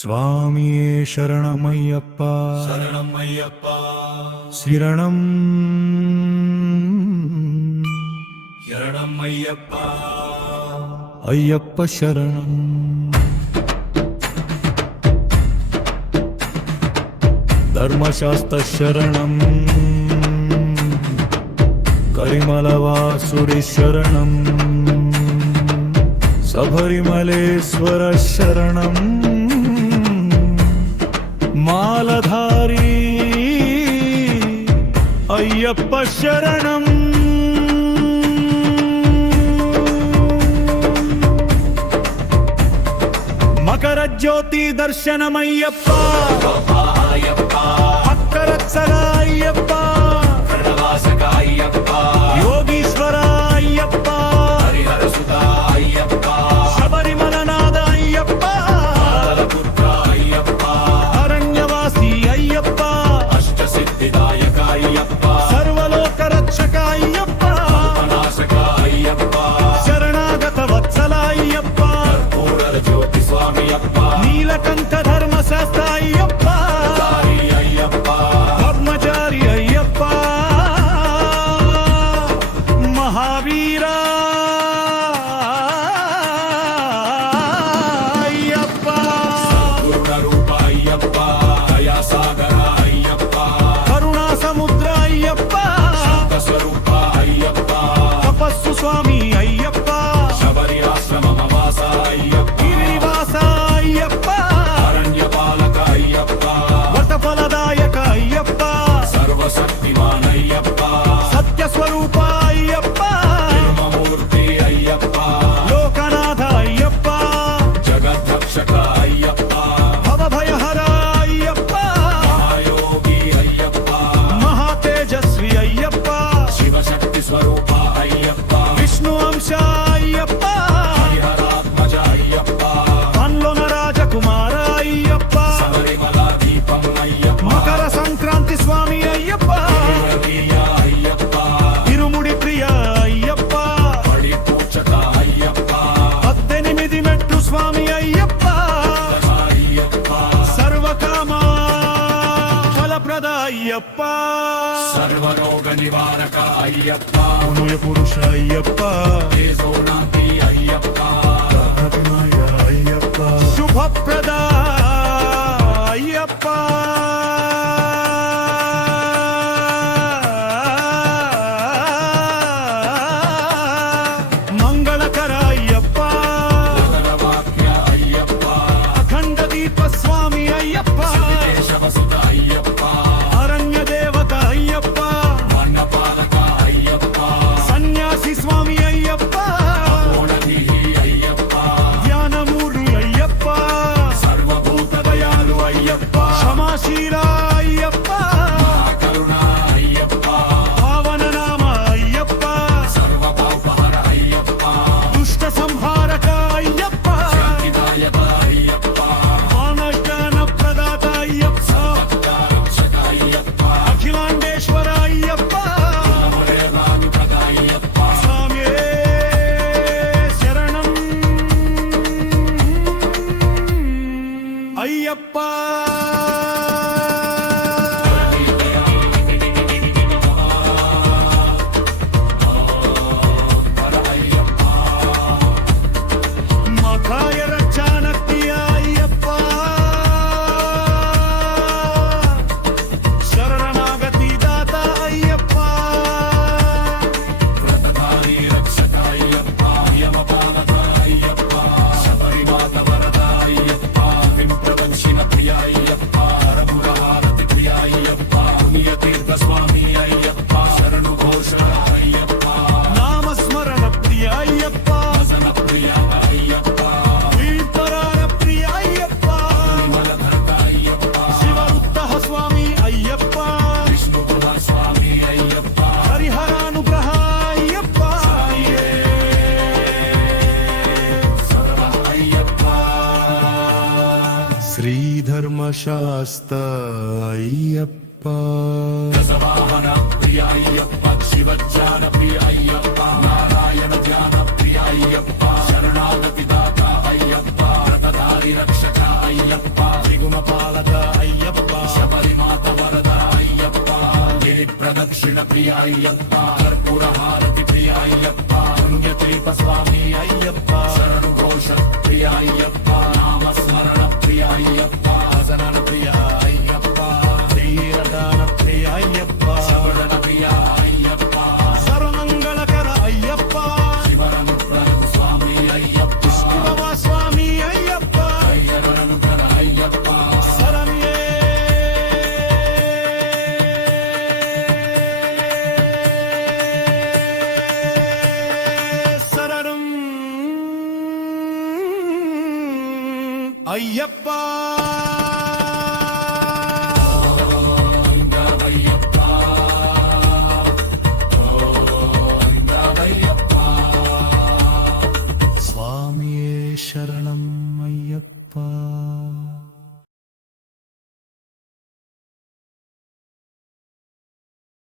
స్వామియే శరణమయ్యప్ప శరణమయ్యప్ప శరణం శరణమయ్యప్ప అయ్యప్ప శరణం ధర్మశాస్త్ర శరణం కరిమలవాసురి శరణం శబరిమలేశ్వర శరణం మాలధారి అయ్యప్ప శరణం మకర జ్యోతి దర్శనమయ్యప్ప అక్కరక్షర అయ్యప్ప ప్రణవాసక అయ్యప్ప యోగీశ్వర అయ్యప్ప హరిహర సుత అయ్యప్ప శబరిమలనాథ అయ్యప్ప పుత్ర అయ్యప్ప అరణ్యవాసి అయ్యప్ప అష్టసిద్ధిదాయక అయ్యప్ప సర్వలోక రక్షక అయ్యప్ప నాశక అయ్యప్ప శరణాగత వత్సల అయ్యప్ప పూరల జ్యోతి స్వామి అప్ప నీలకంఠ ధర్మశాస్త్ర అయ్యప్ప హరి అయ్యప్ప బ్రహ్మచారి అయ్యప్ప మహావీరా అయ్యప్ప పూర్ణ రూప అయ్యప్ప దయాసాగర అయ్యప్ప కరుణా సముద్ర అయ్యప్ప స్వరూప అయ్యప్ప తపస్సు స్వామి అయ్యప్ప శబరి ఆశ్రమవాస అయ్యప్ప గిరివాస అయ్యప్ప అరణ్య పాలక అయ్యప్ప వటఫలదాయక అయ్యప్ప సర్వశక్తిమాన్ అయ్యప్ప సత్య స్వరూప అయ్యప్ప మూర్తి అయ్యప్ప లోకనాథ అయ్యప్ప జగద్రక్షక అయ్యప్ప భవభయహర అయ్యప్ప మహాయోగి అయ్యప్ప మహాతేజస్వి అయ్యప్ప శివశక్తి స్వరూప అయ్యప్ప విష్ణు అంశ అయ్యప్ప హరిహరాత్మజ అయ్యప్ప పన్లొన రాజకుమార అయ్యప్ప శబరిమల దీపం అయ్యప్ప మకర సంక్రాంతి స్వామి అయ్యప్ప తిరుమలగియ అయ్యప్ప ఇరుముడి ప్రియ అయ్యప్ప పడి పూచక అయ్యప్ప 18 మెట్టు స్వామి అయ్యప్ప అయ్యప్ప సర్వకామ ఫలప్రద అయ్యప్ప సర్వరోగ నివారక అయ్యప్ప పుణ్య పురుష అయ్యప్ప తేజోనాథి అయ్యప్ప రత్నమయ అయ్యప్ప శుభప్రద అయ్యప్ప మంగళకర అయ్యప్ప వాక్య అయ్యప్ప అఖండ దీప స్వామి అయ్యప్ప కేశవసుత అయ్యప్ప అరణ్య దేవత అయ్యప్ప మన్నపాలక అయ్యప్ప సన్యాసి స్వామి అయ్యప్ప కోణధిహి అయ్యప్ప ధ్యానమూర్తి అయ్యప్ప సర్వభూత దయాలు అయ్యప్ప క్షమాశీల అయ్యప్ప కరుణ అయ్యప్ప పావన నామ అయ్యప్ప సర్వభౌపహర అయ్యప్ప దుష్ట సంహారక అయ్యప్ప విదాయక అయ్యప్ప మానజ్ఞాన ప్రదాత అయ్యప్ప రక్షక అయ్యప్ప అఖిలాండేశ్వర అయ్యప్ప మురేరాని పద అయ్యప్ప స్వామి శరణం అయ్యప్ప మఖాయ రక్షానక్తి అయ్యప్ప శరణాగతి దాత అయ్యప్ప వ్రతధారి రక్షక అయ్యప్ప యమపాలక అయ్యప్ప శబరిమాత వరద అయ్యప్ప వింప్రదక్షిణ ప్రియ అయ్యప్ప హరమురహారతి ప్రియ అయ్యప్ప పుణ్యతీర్థ స్వామి అయ్యప్ప శరణు ఘోష అయ్యప్ప నామస్మరణ ప్రియ అయ్యప్ప భజన ప్రియ అయ్యప్ప వీపరాణ ప్రియ అయ్యప్ప విమలభరత అయ్యప్ప శివరుత్తహ స్వామి అయ్యప్ప విష్ణు గృహ స్వామి అయ్యప్ప హరిహరానుగ్రహ అయ్యప్ప సర్వ అయ్యప్ప శ్రీధర్మశాస్త్ర అయ్యప్ప దశవాహన ప్రియ అయ్యప్ప శివజ్ఞాన ప్రియ అయ్యప్ప నారాయణ ధ్యాన ప్రియ అయ్యప్ప శరణాగతి దాత అయ్యప్ప వ్రతధారి రక్షక అయ్యప్ప పాలక అయ్యప్ప శబరిమాత వరద అయ్యప్ప గిరి ప్రదక్షిణ ప్రియ అయ్యప్ప కర్పూర హారతి ప్రియ అయ్యప్ప పుణ్యతీర్థ స్వామి అయ్యప్ప శరణు ఘోష ప్రియ అయ్యప్ప నామస్మరణ ప్రియ అయ్యప్ప అజనన ప్రియ అయ్యప్ప శ్రీరదాన ప్రియ అయ్యప్ప శబరణ ప్రియ అయ్యప్ప సర్వమంగళకర అయ్యప్ప శివరనుగ్రహ స్వామి అయ్యప్ప శివ స్వామి అయ్యప్ప అయ్యరనుగ్రహ అయ్యప్ప శరణ్యే శరణం అయ్యప్ప